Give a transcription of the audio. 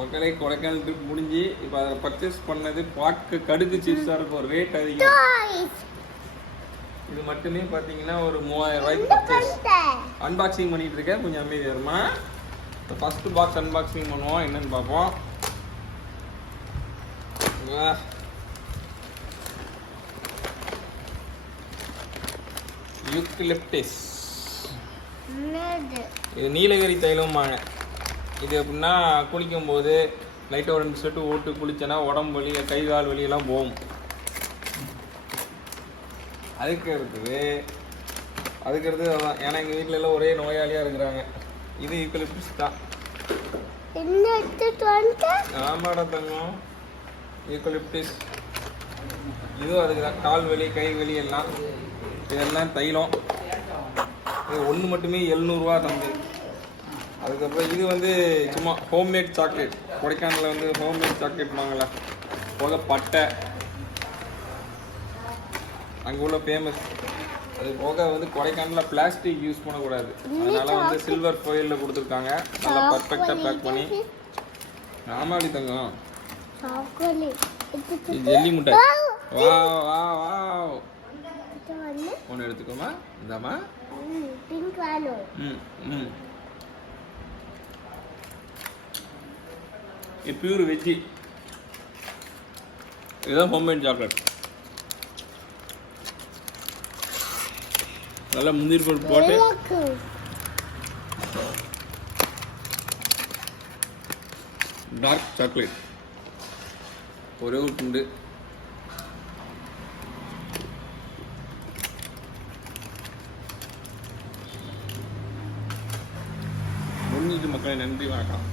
மக்களே கொடைக்கானல் ட்ரிப் முடிஞ்சு இப்போ அதை பர்ச்சேஸ் பண்ணது பார்க்க கடுகு சிப்ஸாக இருக்கும், ரேட் அதிகம். இது மட்டுமே பார்த்தீங்கன்னா ஒரு 3000 ரூபாய்க்கு பர்ச்சேஸ். அன்பாக்சிங் பண்ணிட்டு இருக்கேன், கொஞ்சம் அமைதி வருமா. இப்போ ஃபஸ்ட்டு பாக்ஸ் அன்பாக்சிங் பண்ணுவோம், என்னன்னு பார்ப்போம். யூக்கலிப்டஸ், இது நீலகிரி தைலம்பாங்க. இது எப்படின்னா குளிக்கும் போது லைட்டாக ஒரு 2 செட்டு ஓட்டு குளிச்சேன்னா உடம்பு வலி, கை கால் வலியெல்லாம் போகும். அதுக்கு அடுத்தது அதான். ஏன்னா எங்கள் வீட்டில எல்லாம் ஒரே நோயாளியாக இருக்கிறாங்க. இது யூக்கலிப்டஸ் தான். ஆமாடா தங்கம், யூக்கலிப்டஸ். இதுவும் அதுக்கு தான். கால் வலி, கை வலி எல்லாம் இதெல்லாம் தைலம். இது ஒன்று மட்டுமே 700 ரூபா தம்பி. அதுக்கப்புறம் இது வந்து சும்மா ஹோம்மேட் சாக்லேட். கொடைக்கானலில் வந்து ஹோம்மேட் சாக்லேட் வாங்கல, போக பட்டை அங்கே உள்ள ஃபேமஸ். அது போக வந்து கொடைக்கானலில் பிளாஸ்டிக் யூஸ் பண்ணக்கூடாது, அதனால வந்து சில்வர் ஃபாயிலில் கொடுத்துருக்காங்க, நல்லா பர்ஃபெக்டாக பேக் பண்ணி. ஆமாடி தங்கம், ஜெல்லி முட்டை. வா வா வா, ஒன்று எடுத்துக்கோமா. இந்தாமா. இது பியூர் வெஜ்ஜி. இதுதான் ஹோம்மேட் சாக்லேட். நல்லா முந்திரி பருப்பு போட்டு டார்க் சாக்லேட் ஒரே ஒரு துண்டு. முடிஞ்சிட்டு மக்களை, நன்றி, வணக்கம்.